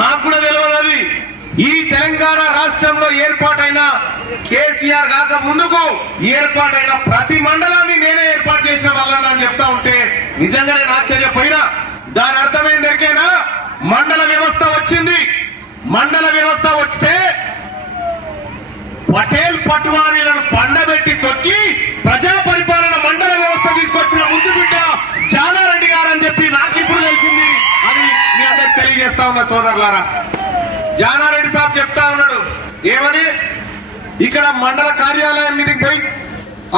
నాకు కూడా తెలియదు అది. ఈ తెలంగాణ రాష్ట్రంలో ఏర్పాటైన కేసీఆర్ కాక ముందుకు ఏర్పాటైన ప్రతి మండలాన్ని నేనే ఏర్పాటు చేసిన వాళ్ళని అని చెప్తా ఉంటే నిజంగా నేను ఆశ్చర్యపోయినా. దాని అర్థమైందరికేనా? మండల వ్యవస్థ వచ్చింది. మండల వ్యవస్థ వస్తే పటేల్ పట్వారీలను పండబెట్టి తొక్కి ప్రజా పరిపాలన మండల వ్యవస్థ తీసుకొచ్చిన ముందు బిడ్డ జానారెడ్డి గారు అని చెప్పి నాకు ఇప్పుడు తెలిసింది. అది మీ అందరికి తెలియజేస్తా ఉన్నా సోదరులారా. జానారెడ్డి సాబ్ చెప్తా ఉన్నాడు ఏమని, ఇక్కడ మండల కార్యాలయం మీదకి పోయి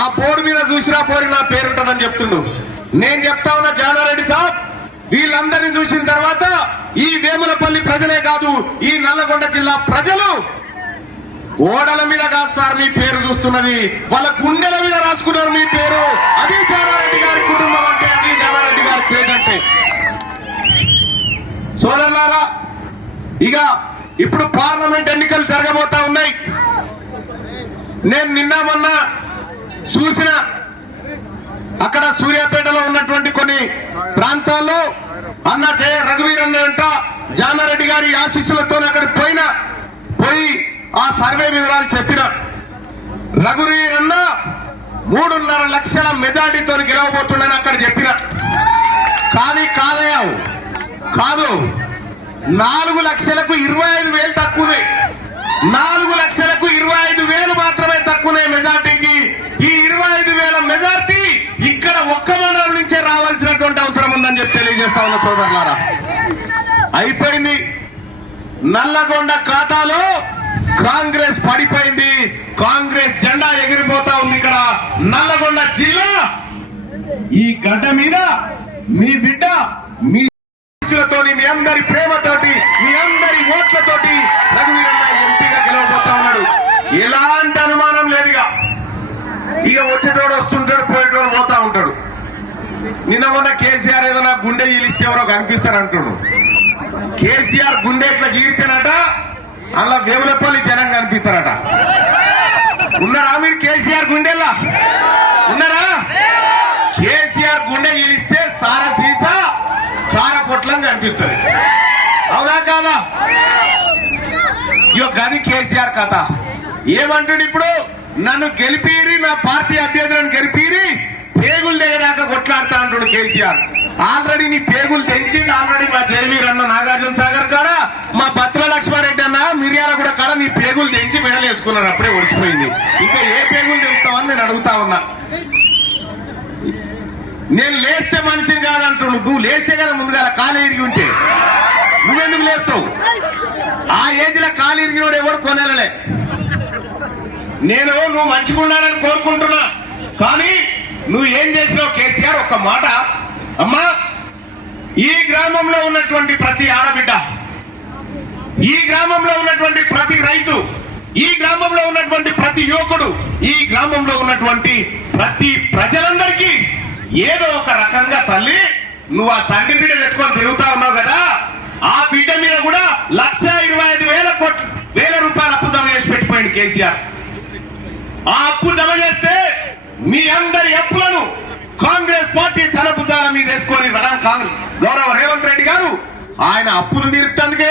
ఆ బోర్డు మీద చూసిరా పోరి నా పేరుంటదని చెప్తుండు. నేను చెప్తా ఉన్నా జానారెడ్డి సాబ్, వీళ్ళందరినీ చూసిన తర్వాత ఈ వేములపల్లి ప్రజలే కాదు, ఈ నల్లగొండ జిల్లా ప్రజలు ఓడల మీద కాదు సార్ మీ పేరు చూస్తున్నది, వాళ్ళ గుండెల మీద రాసుకున్నారు మీ పేరు. అది జానారెడ్డి గారి కుటుంబం అంటే, అది జానారెడ్డి గారి పేరు అంటే. సోదరులారా, ఇక ఇప్పుడు పార్లమెంట్ ఎన్నికలు జరగబోతా ఉన్నాయి. నేను నిన్న మొన్న చూసిన అక్కడ సూర్యాపేటలో ఉన్నటువంటి కొన్ని ప్రాంతాల్లో అన్న జయ రఘువీరన్న అంట జానారెడ్డి గారి ఆశీస్సులతో అక్కడ పోయి ఆ సర్వే వివరాలు చెప్పిన. రఘువీరన్న 3.5 లక్షల మెజార్టీతో గెలవబోతుండని అక్కడ చెప్పిన. కానీ కాదయా, కాదు, 4 లక్షలకు 25,000 తక్కువనే. 4 లక్షలకు 25,000 మాత్రమే తక్కువనే మెజార్టీకి. ఈ 25,000 మెజార్టీ ఇక్కడ ఒక్క మండలం నుంచే రావాల్సినటువంటి అవసరం ఉందని చెప్పి తెలియజేస్తా ఉన్న సోదరులారా. అయిపోయింది. నల్లగొండ ఖాతాలో కాంగ్రెస్ పడిపోయింది. కాంగ్రెస్ జెండా ఎగిరిపోతా ఉంది. ఇక్కడ నల్లగొండ జిల్లా ఈ గడ్డ మీద మీ బిడ్డ మీ తోని, మీ అందరి ప్రేమతోటి, మీ అందరి ఓట్లతోటి రఘువీరన్న ఎంపీగా గెలవబోతా ఉన్నాడు. ఎలాంటి అనుమానం లేదుగా. ఇక వచ్చేటోడు వస్తుంటాడు, పోయేటోడు పోతా ఉంటాడు. నిన్న మొన్న కేసీఆర్ ఏదో నా గుండె గీలిస్తే ఎవరో కనిపిస్తారంటుడు. కేసీఆర్ గుండె ఇట్లా గీరితేనట అలా వేములపల్లి జనం కనిపిస్తారట. ఉన్నారా మీరు కేసీఆర్ గుండెల్లా? ఉన్నారా? కేసీఆర్ గుండె గీలిస్తే సార సీసా కార పొట్లం కనిపిస్తుంది. అవునా కాదా? ఇయో గది కేసీఆర్ కథ. ఏమంటాడు ఇప్పుడు? నన్ను గెలిపిరి, నా పార్టీ అభ్యర్థులను గెలిపిరి, పేగులు దగ్గరాక కొట్లాడుతా అంటాడు కేసీఆర్. ఆల్రెడీ నీ పేగులు తెంచింది. ఆల్రెడీ మా జయవీర్ అన్న నాగార్జున సాగర్ కాడ, మా బత్తుల లక్ష్మారెడ్డి అన్న మిర్యాల కూడా కాడ నీ పేగులు తెంచి మెడలు వేసుకున్నారు. అప్పుడే ఒడిచిపోయింది. ఇంకా ఏ పేగులు తెంపుతావని నేను అడుగుతా ఉన్నా. నేను లేస్తే మనిషిని కాదంటున్నాడు. నువ్వు లేస్తే కదా ముందుగా కాలు ఇరిగి ఉంటే నువ్వెందుకు లేస్తావు? ఆ ఏజ్ లో కాలు ఇరిగినోడు ఎవడు కొనేలలే. నువ్వు మంచిగా ఉండాలని కోరుకుంటున్నా. కానీ నువ్వు ఏం చేసినావు కేసీఆర్? ఒక్క మాట అమ్మా, ఈ గ్రామంలో ఉన్నటువంటి ప్రతి ఆడబిడ్డ, ఈ గ్రామంలో ఉన్నటువంటి ప్రతి రైతు, ఈ గ్రామంలో ఉన్నటువంటి ప్రతి యువకుడు, ఈ గ్రామంలో ఉన్నటువంటి ప్రతి ప్రజలందరికీ ఏదో ఒక రకంగా తల్లి నువ్వు ఆ సంటి బిడ్డ పెట్టుకొని తిరుగుతా ఉన్నావు కదా, ఆ బిడ్డ మీద కూడా 1,25,000 రూపాయలు అప్పు జమ చేసి పెట్టిపోయింది కేసీఆర్. ఆ అప్పు జమ చేస్తే మీ అందరి అప్పులను కాంగ్రెస్ పార్టీ తన భుజాల మీద వేసుకొని గౌరవ రేవంత్ రెడ్డి గారు ఆయన అప్పులు తీర్పుతందుకే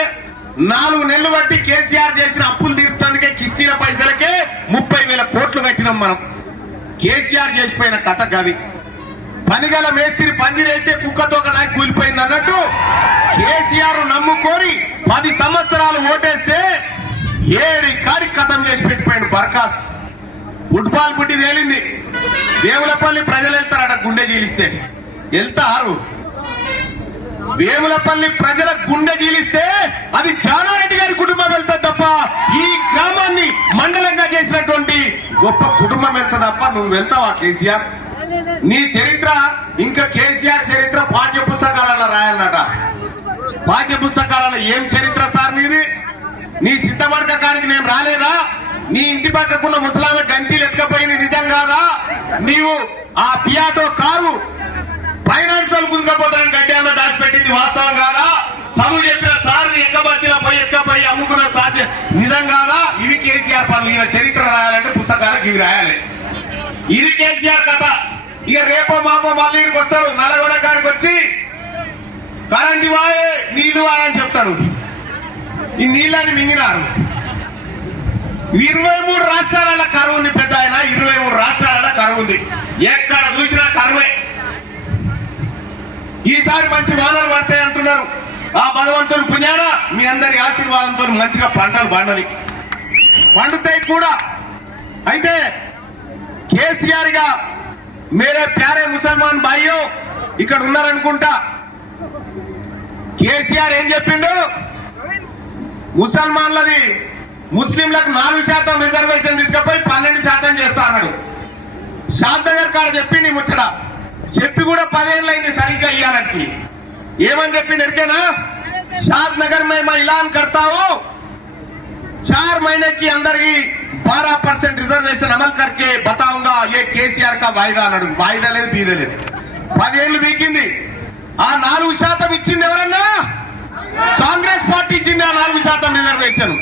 4 నెలలు బట్టి కేసీఆర్ చేసిన అప్పులు తీర్పుతందుకే కిస్తీల పైసలకే 30,000 కోట్లు కట్టినాం మనం. కేసీఆర్ చేసిపోయిన కథ గది. పనిగల మేస్త్రి పందిరేస్తే కుక్కతో కదా కూలిపోయింది అన్నట్టు కేసీఆర్ నమ్ముకోరి 10 సంవత్సరాలు ఓటేస్తే ఏడి కాడికి కథం చేసి పెట్టిపోయింది బర్కాస్. ఫుట్బాల్ పుట్టి తేలింది. వేములపల్లి ప్రజలు వెళ్తారట గుండె గీలిస్తే. వెళ్తారు. వేములపల్లి ప్రజల గుండె గీలిస్తే అది జానారెడ్డి గారి కుటుంబం వెళ్తుంది తప్ప ఈ గ్రామాన్ని మండలంగా చేసినటువంటి గొప్ప కుటుంబం వెళ్తా తప్ప నువ్వు వెళ్తావా కేసీఆర్? నీ చరిత్ర ఇంకా కేసీఆర్ చరిత్ర పాఠ్య పుస్తకాలలో రాయాలన్నట. పాఠ్య పుస్తకాలలో ఏం చరిత్ర సార్ నీది? నీ సిద్ధపడక కాడికి నేను రాలేదా? నీ ఇంటి పక్కకున్న ముసలామె గంటీలు ఎత్తుకపోయింది నిజం కాదా? నీవు ఆ పియాటో కారు ఫైనాన్స్ వాళ్ళు కుదుకపోతారని గడ్డ దాచిపెట్టింది వాస్తవం కాదా? చదువు చెప్పిన సార్ ఎక్కబట్టిన పోయి ఎత్తుకపోయి అమ్ముకున్న సాధ్య నిజం కాదా? ఇవి కేసీఆర్ పనులు. ఈయన చరిత్ర రాయాలంటే పుస్తకాలకు ఇవి రాయాలి. ఇది కేసీఆర్ కథ. ఇక రేపో మాపో మళ్ళీ వస్తాడు నల్లగొండ కాడికి వచ్చి కరెంటు వాయే నీళ్లు వాయని చెప్తాడు. ఈ నీళ్ళని మింగినారు. 23 రాష్ట్రాల కరువు ఉంది పెద్ద ఆయన, 23 రాష్ట్రాల కరువు ఉంది. ఎక్కడ చూసినా కరువే. ఈసారి మంచి వానలు పడతాయి అంటున్నారు. ఆ భగవంతుని పుణ్యాన మీ అందరి ఆశీర్వాదంతో మంచిగా పంటలు పండుతాయి కూడా. అయితే కేసీఆర్ గా మేరే ప్యారే ముసల్మాన్ భాయ్యో ఇక్కడ ఉన్నారనుకుంటా. కేసీఆర్ ఏం చెప్పిండు? ముసల్మాన్లది ముస్లింలకు 4% రిజర్వేషన్ తీసుకుపోయి 12% చేస్తా అన్నాడు. షాద్ నగర్ కాడ చెప్పింది ముచ్చట. చెప్పి కూడా 10 ఏళ్ళు అయింది సరిగ్గా ఇయ్యాలకి. ఏమని చెప్పిండు ఎరికేనా? షాద్ నగర్ మే मैं ऐलान करता हूं 4 महीने की अंदर ही 12% रिजर्वेशन अमल करके बताऊंगा ये केसीआर का वायदा అన్నాడు. వాయిదా లేదు బీద లేదు. 10 ఏళ్ళు బీకింది. ఆ 4% ఇచ్చింది ఎవరన్నా? కాంగ్రెస్ పార్టీ ఇచ్చింది. ఆ 4% రిజర్వేషన్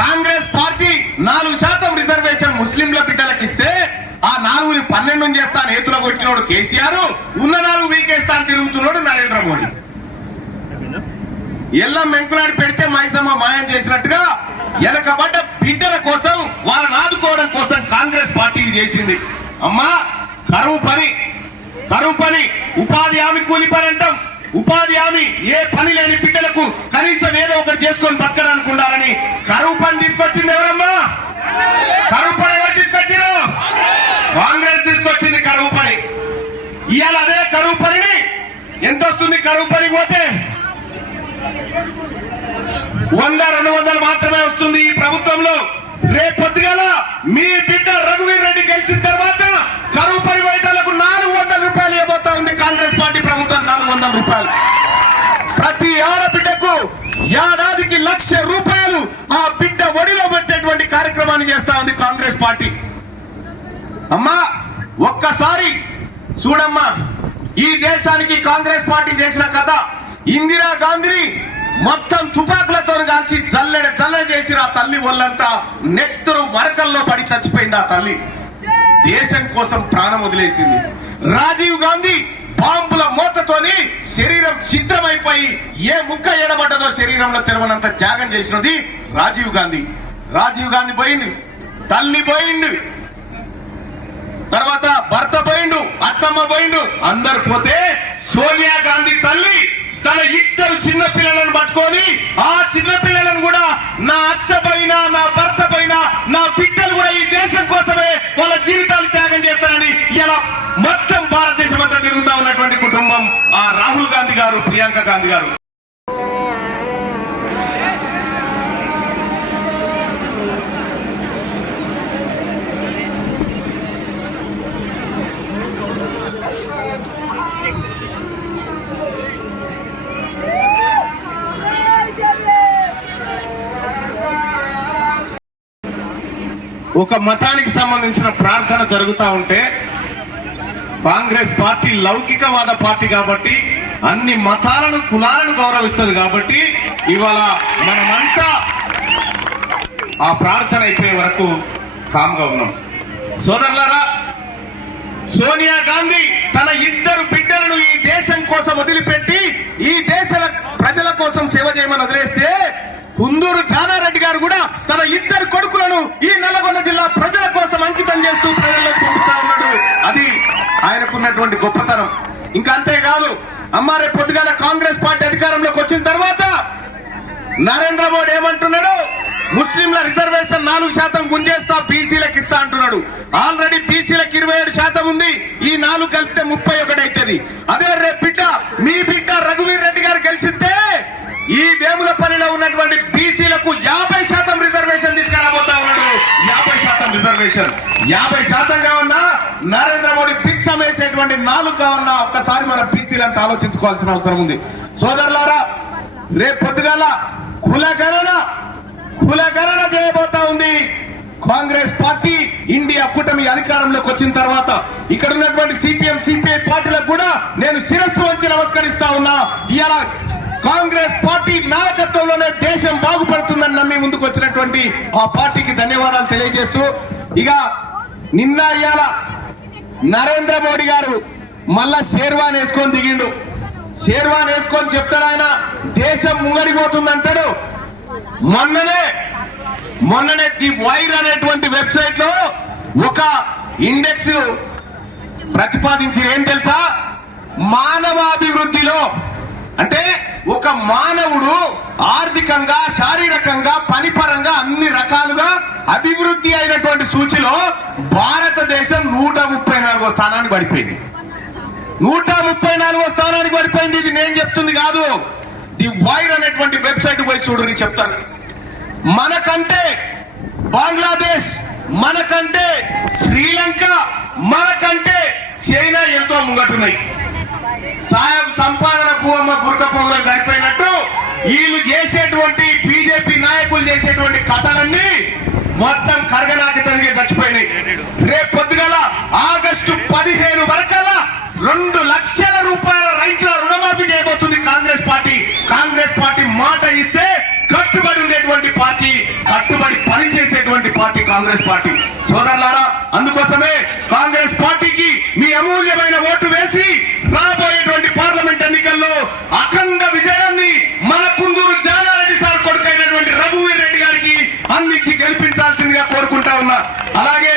కాంగ్రెస్ పార్టీ 4% రిజర్వేషన్ ముస్లింల బిడ్డలకు ఇస్తే ఆ 4ని 12 చేస్తాను ఏతుల కొట్టినోడు కేసీఆర్, ఉన్న 4 వీకేస్తాను తిరుగుతున్నాడు నరేంద్ర మోడీ. ఎల్లం మెంకులాడి పెడితే మైసమ్మ మాయం చేసినట్టుగా వెనకబడ్డ బిడ్డల కోసం వాళ్ళని ఆదుకోవడం కోసం కాంగ్రెస్ పార్టీ చేసింది. అమ్మా కరువు పని ఉపాధి హామీ కూలి పని అంటాం. ఉపాధి హామీ ఏ పని లేని బిడ్డలకు కనీసం ఏదో ఒకటి చేసుకొని బతకడానికి ఉండాలని కరువు పని తీసుకొచ్చింది ఎవరమ్మా? కరువు పని ఎవరు తీసుకొచ్చారు? కాంగ్రెస్ తీసుకొచ్చింది కరువు పని. ఇవాళ అదే కరువు పనిని ఎంత వస్తుంది? కరువు పని పోతే 100-200 మాత్రమే వస్తుంది ఈ ప్రభుత్వంలో. రేపొద్దుగాల మీ బిడ్డ రఘువీర్ రెడ్డి గెలిచిన తర్వాత కరువు పని పోయేటలకు 400 రూపాయలు ఇవ్వబోతా ఉంది కాంగ్రెస్ పార్టీ ప్రభుత్వం. 400 రూపాయలు ప్రతి ఆడబిడ్డకు ఏడాదికి 1,00,000 రూపాయలు ఆ బిడ్డ ఒడిలో పెట్టేటువంటి కార్యక్రమాన్ని చేస్తా ఉంది కాంగ్రెస్ పార్టీ. అమ్మా ఒక్కసారి చూడమ్మా, ఈ దేశానికి కాంగ్రెస్ పార్టీ చేసిన కథ. ఇందిరా గాంధీని మొత్తం తుపాకులతో కాల్చి జల్లెడ చేసి ఆ తల్లి ఒళ్ళంతా నెత్తరు మరకల్లో పడి చచ్చిపోయింది. ఆ తల్లి దేశం కోసం ప్రాణం వదిలేసింది. రాజీవ్ గాంధీ బాంబుల మూతతోని శరీరం ఛిద్రమైపోయి ఏ ముక్క ఎడబడ్డదో శరీరంలో తెరవనంత త్యాగం చేసినది రాజీవ్ గాంధీ. రాజీవ్ గాంధీ పోయింది, తల్లి పోయిండు, తర్వాత భర్త పోయిండు, అత్తమ్మ పోయిండు, అందరు పోతే సోనియా గాంధీ తల్లి తన 2 చిన్న పిల్లలను పట్టుకొని ఆ చిన్న పిల్లలను కూడా నా అత్త పైన నా భర్త పైన నా బిడ్డలు కూడా ఈ దేశం కోసమే వాళ్ళ జీవితాలు త్యాగం చేస్తారని ఇలా మొత్తం భారతదేశం అంతా తిరుగుతా ఉన్నటువంటి కుటుంబం ఆ రాహుల్ గాంధీ గారు, ప్రియాంక గాంధీ గారు. ఒక మతానికి సంబంధించిన ప్రార్థన జరుగుతూ ఉంటే కాంగ్రెస్ పార్టీ లౌకికవాద పార్టీ కాబట్టి అన్ని మతాలను కులాలను గౌరవిస్తుంది కాబట్టి ఇవాళ మనమంతా ఆ ప్రార్థన అయిపోయే వరకు కామ్గా ఉన్నాం. సోదరులారా, సోనియా గాంధీ తన 2 బిడ్డలను ఈ దేశం కోసం వదిలిపెట్టి ఈ దేశ ప్రజల కోసం సేవ చేయమని వదిలేస్తే కుందూరు జానారెడ్డి గారు కూడా తన 2 కొడుకులను ఈ నల్లగొండ జిల్లా ప్రజల కోసం అంకితం చేస్తూ ప్రజల్లోకి పంపుతా ఉన్నాడు. అది ఆయనకున్నటువంటి గొప్పతనం. ఇంకా అంతేకాదు అమ్మా, రేపు పొద్దుగాల కాంగ్రెస్ పార్టీ అధికారంలోకి వచ్చిన తర్వాత నరేంద్ర మోడీ ఏమంటున్నాడు? ముస్లింల రిజర్వేషన్ 4% గుంజేస్తా, బీసీలకు ఇస్తా అంటున్నాడు. ఆల్రెడీ బీసీలకు 27% ఉంది. ఈ 4 కలిపితే 31 అవుతుంది. అదే రేపు మీ బిడ్డ రఘువీర్ రెడ్డి గారు గెలిచితే ఈ వేములపల్లిలో ఉన్నటువంటి బీసీలకు 50% రిజర్వేషన్ తీసుకురాబోతా ఉన్నాడు. 50% రిజర్వేషన్ 50%గా ఉన్నా నరేంద్ర మోడీ భిక్షం వేసేటువంటి 4గా ఉన్నా ఒక్కసారి మన బీసీలంతా ఆలోచించుకోవాల్సిన అవసరం ఉంది. సోదరులారా, రేపు పొద్దుగాల కులగణన చేయబోతా ఉంది కాంగ్రెస్ పార్టీ. ఇండియా కూటమి అధికారంలోకి వచ్చిన తర్వాత ఇక్కడ ఉన్నటువంటి సిపిఎం సిపిఐ పార్టీలకు కూడా నేను శిరస్సు వంచి నమస్కరిస్తా ఉన్నా. ఇలా కాంగ్రెస్ పార్టీ నాయకత్వంలోనే దేశం బాగుపడుతుందని నమ్మి ముందుకు వచ్చినటువంటి ఆ పార్టీకి ధన్యవాదాలు తెలియజేస్తూ, ఇక నిన్న ఇయాల నరేంద్ర మోడీ గారు మళ్ళా షేర్వాన్ వేసుకొని దిగిండు. షేర్వాన్ వేసుకొని చెప్తాడు ఆయన దేశం ముంగడిపోతుంది అంటాడు. మొన్ననే ది వైర్ అనేటువంటి వెబ్సైట్ లో ఒక ఇండెక్స్ ప్రతిపాదించి ఏం తెలుసా, మానవాభివృద్ధిలో అంటే ఒక మానవుడు ఆర్థికంగా, శారీరకంగా, పనిపరంగా అన్ని రకాలుగా అభివృద్ధి అయినటువంటి సూచిలో భారతదేశం 134వ స్థానానికి పడిపోయింది. 134వ స్థానానికి పడిపోయింది. ఇది నేను చెప్తుంది కాదు, ది వైర్ అనేటువంటి వెబ్సైట్ పోయి చూడని చెప్తాను. మనకంటే బంగ్లాదేశ్, మనకంటే శ్రీలంక, మనకంటే చైనా ఎంతో ముంగటున్నాయి. సాయం సంపాదన భూమ్మ బురక పొగలు సరిపోయినట్టు వీళ్ళు చేసేటువంటి బీజేపీ నాయకులు చేసేటువంటి కథలన్నీ మొత్తం కరగనాకి తనిగే చచ్చిపోయినాయి. రేపు పొద్దుగల ఆగస్టు 15 వరకల్లా 2 లక్షల రూపాయల రైతుల రుణమాఫీ చేయబోతుంది కాంగ్రెస్ పార్టీ. కాంగ్రెస్ పార్టీ మాట ఇస్తే కట్టుబడి ఉండేటువంటి పార్టీ, కట్టుబడి పనిచేసేటువంటి పార్టీ కాంగ్రెస్ పార్టీ. సోదరులారా, అందుకోసమే కాంగ్రెస్ పార్టీకి మీ అమూల్యమైన ఓటు వేసి రాబోయేటువంటి పార్లమెంట్ ఎన్నికల్లో అఖండ విజయాన్ని మన కుందూరు జానారెడ్డి సార్ కొడుకైనటువంటి రఘువీర్ రెడ్డి గారికి అందించి గెలిపించాల్సిందిగా కోరుకుంటా ఉన్నా. అలాగే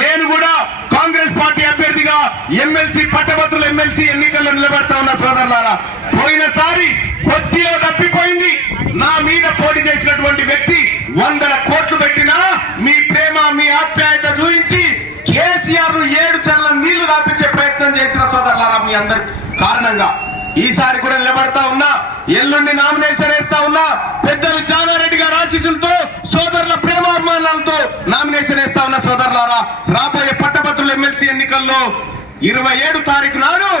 నేను కూడా కాంగ్రెస్ పార్టీ అభ్యర్థిగా ఎమ్మెల్సీ పట్టభద్రుల ఎమ్మెల్సీ ఎన్నికల్లో నిలబెడతా ఉన్నా. సోదరులారా, పోయినసారి కొద్దిగా తప్పిపోయింది. నా మీద పోటీ చేసినటువంటి వ్యక్తి 100 కోట్లు పెట్టినా మీ ప్రేమ, మీ ఆప్యాయత చూపించి కేసీఆర్ ను 7 చర్ల నీళ్లు దాపించే ప్రయత్నం చేసిన సోదరులారా, మీ అందరి కారణంగా ఈసారి కూడా నిలబడతా ఉన్నా. ఎల్లుండి నామినేషన్ వేస్తా ఉన్నా. పెద్దలు జానారెడ్డి గారి ఆశీస్సులతో, సోదరుల ప్రేమాభిమానాలతో నామినేషన్ వేస్తా ఉన్నా. సోదరులారా, రాబోయే పట్టభద్రుల ఎమ్మెల్సీ ఎన్నికల్లో 27 తారీఖు నాడు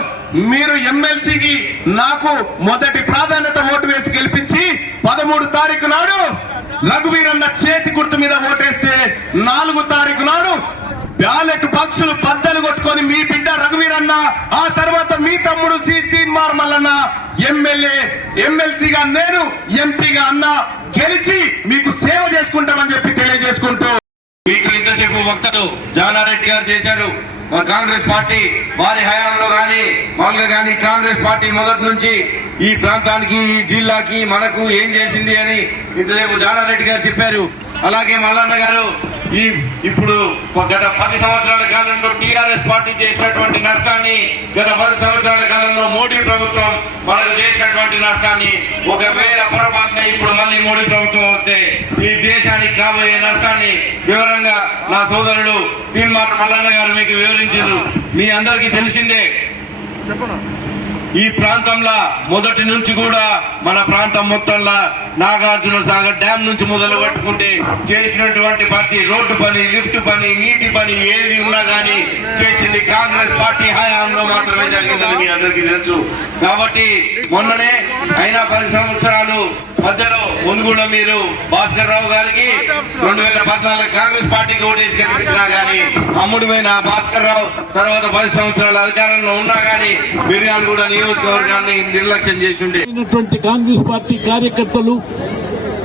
మీరు ఎమ్మెల్సీకి నాకు మొదటి ప్రాధాన్యత ఓటు వేసి గెలిపించి 13 తారీఖు నాడు రఘువీర్ అన్న చేతి గుర్తు మీద ఓటేస్తే 4 తారీఖు నాడు బ్యాలెట్ బాక్సులు బద్దలు కొట్టుకొని మీ బిడ్డ రఘువీర్ అన్న, ఆ తర్వాత మీ తమ్ముడు తీన్మార్ మల్లన్న ఎమ్మెల్సీగా, నేను ఎంపీగా అన్న గెలిచి మీకు సేవ చేసుకుంటామని చెప్పి తెలియజేసుకుంటూ, మీకు ఇంతసేపు వక్తలు జానారెడ్డి గారు చేశారు. మన కాంగ్రెస్ పార్టీ వారి హయాంలో కానీ మామూలుగా కానీ కాంగ్రెస్ పార్టీ మొదటి నుంచి ఈ ప్రాంతానికి, ఈ జిల్లాకి, మనకు ఏం చేసింది అని ఇంతసేపు జానారెడ్డి గారు చెప్పారు. అలాగే మల్లన్న గారు ఇప్పుడు గత 10 సంవత్సరాల కాలంలో టీఆర్ఎస్ పార్టీ చేసినటువంటి నష్టాన్ని, గత 10 సంవత్సరాల కాలంలో మోడీ ప్రభుత్వం మనకు చేసినటువంటి నష్టాన్ని, ఒకవేళ పొరపాటున ఇప్పుడు మళ్ళీ మోడీ ప్రభుత్వం వస్తే ఈ దేశానికి కాబోయే నష్టాన్ని వివరంగా నా సోదరుడు తీన్మార్ మల్లన్న గారు మీకు వివరించారు. మీ అందరికీ తెలిసిందే, ఈ ప్రాంతంలో మొదటి నుంచి కూడా మన ప్రాంతం మొత్తంలో నాగార్జున సాగర్ డ్యామ్ నుంచి మొదలు పట్టుకుంటే చేసినటువంటి ప్రతి రోడ్డు పని, లిఫ్ట్ పని, నీటి పని ఏది ఉన్నా కానీ చేసింది కాంగ్రెస్ పార్టీ హయాంలో మాత్రమే జరిగిందని మీ అందరికీ తెలుసు. కాబట్టి మొన్ననే అయినా 10 సంవత్సరాలు మధ్యలో ముందు కూడా మీరు భాస్కర్ రావు గారికి 2014 కాంగ్రెస్ పార్టీకి ఓటేసి గెలిపించినా గానీ అమ్ముడుమైన భాస్కర్ రావు తర్వాత 10 సంవత్సరాల అధికారంలో ఉన్నా గానీ మిర్యాలు కూడా నియోజకవర్గాన్ని నిర్లక్ష్యం చేసి ఉండే కాంగ్రెస్ పార్టీ కార్యకర్తలు,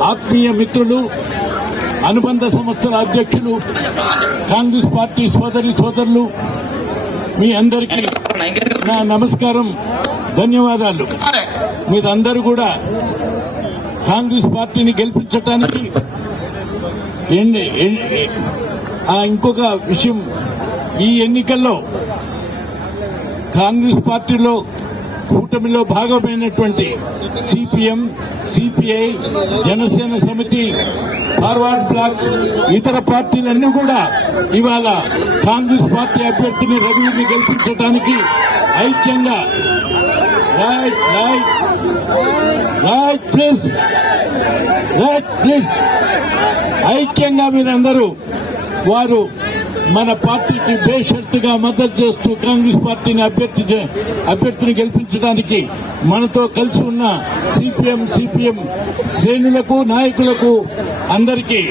ఆత్మీయ మిత్రులు, అనుబంధ సంస్థల అధ్యక్షులు, కాంగ్రెస్ పార్టీ సోదరులు, మీ అందరికీ నా నమస్కారం, ధన్యవాదాలు. మీరందరూ కూడా కాంగ్రెస్ పార్టీని గెలిపించడానికి ఇంకొక విషయం, ఈ ఎన్నికల్లో కాంగ్రెస్ పార్టీలో కూటమిలో భాగమైనటువంటి సిపిఎం, సిపిఐ, జనసేన సమితి, ఫార్వర్డ్ బ్లాక్, ఇతర పార్టీలన్నీ కూడా ఇవాళ కాంగ్రెస్ పార్టీ అభ్యర్థిని రఘువీర్ని గెలిపించడానికి ఐక్యంగా ఐక్యంగా మీరందరూ వారు మన పార్టీకి బేషరతుగా మద్దతు చేస్తూ కాంగ్రెస్ పార్టీని అభ్యర్థిని గెలిపించడానికి మనతో కలిసి ఉన్న సిపిఎం శ్రేణులకు, నాయకులకు అందరికీ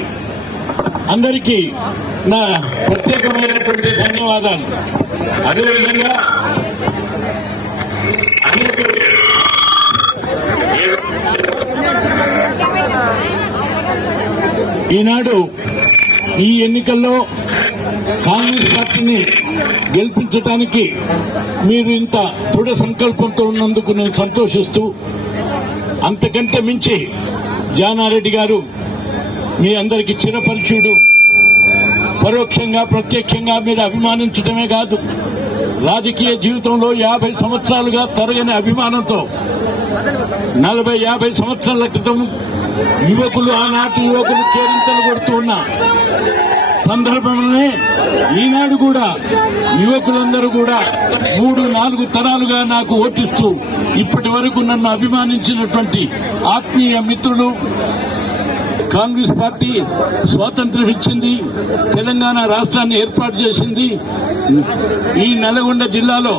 నా ప్రత్యేకమైనటువంటి ధన్యవాదాలు. అదేవిధంగా ఈనాడు ఈ ఎన్నికల్లో కాంగ్రెస్ పార్టీని గెలిపించడానికి మీరు ఇంత దృఢ సంకల్పంతో ఉన్నందుకు నేను సంతోషిస్తూ, అంతకంటే మించి జానారెడ్డి గారు మీ అందరికి చిరపరిచుడు. పరోక్షంగా ప్రత్యక్షంగా మీరు అభిమానించడమే కాదు, రాజకీయ జీవితంలో 50 సంవత్సరాలుగా తరగని అభిమానంతో 40-50 సంవత్సరాల క్రితం యువకులు, ఆనాటి యువకులు కేరింతలు కొడుతూ ఉన్న సందర్భంలోనే ఈనాడు కూడా యువకులందరూ కూడా 3-4 తరాలుగా నాకు ఓటిస్తూ ఇప్పటి వరకు నన్ను అభిమానించినటువంటి ఆత్మీయ మిత్రులు, కాంగ్రెస్ పార్టీ స్వాతంత్ర్యం ఇచ్చింది, తెలంగాణ రాష్ట్రాన్ని ఏర్పాటు చేసింది, ఈ నల్గొండ జిల్లాలో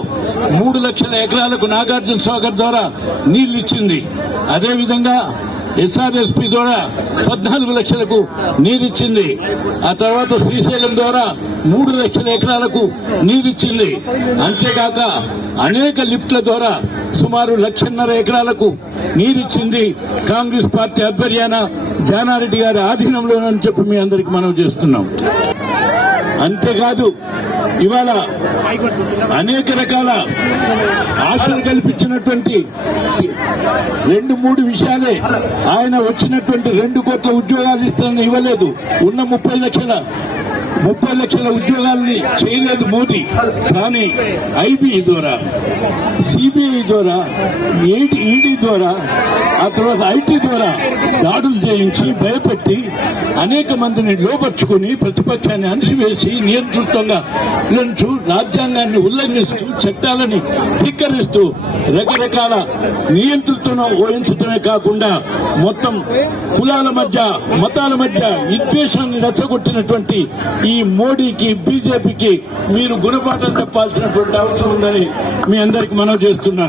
3 లక్షల ఎకరాలకు నాగార్జున సాగర్ ద్వారా నీళ్లు ఇచ్చింది. అదేవిధంగా ఎస్ఆర్ఎస్పీ ద్వారా 14 లక్షలకు నీరిచ్చింది. ఆ తర్వాత శ్రీశైలం ద్వారా 3 లక్షల ఎకరాలకు నీరిచ్చింది. అంతేకాక అనేక లిఫ్ట్ల ద్వారా సుమారు 1.5 ఎకరాలకు నీరిచ్చింది కాంగ్రెస్ పార్టీ ఆధ్వర్యాన జానారెడ్డి గారి ఆధీనంలోనని చెప్పి మీ అందరికి మనవి చేస్తున్నాం. అంతేకాదు ఇవాళ అనేక రకాల ఆశలు కల్పించినటువంటి 2-3 విషయాలే ఆయన వచ్చినటువంటి 2 కోట్ల ఉద్యోగాలు ఇస్తానని ఇవ్వలేదు. ఉన్న 30 లక్షల ఉద్యోగాల్ని చేయలేదు మోదీ. కానీ ఐబీ ద్వారా, సిబిఐ ద్వారా, ఈడీ ద్వారా, ఆ తర్వాత ఐటీ ద్వారా దాడులు చేయించి భయపెట్టి అనేక మందిని లోపర్చుకుని ప్రతిపక్షాన్ని అణిసివేసి నియంతృత్వంగా రాజ్యాంగాన్ని ఉల్లంఘిస్తూ చట్టాలని ధిక్కరిస్తూ రకరకాల నియంతృత్వం వహించడమే కాకుండా మొత్తం కులాల మధ్య, మతాల మధ్య విద్వేషాన్ని రెచ్చగొట్టినటువంటి ఈ మోడీకి, బీజేపీకి మీరు గుణపాఠం చెప్పాల్సినటువంటి అవసరం ఉందని మీ అందరికి మనవి చేస్తున్నాను.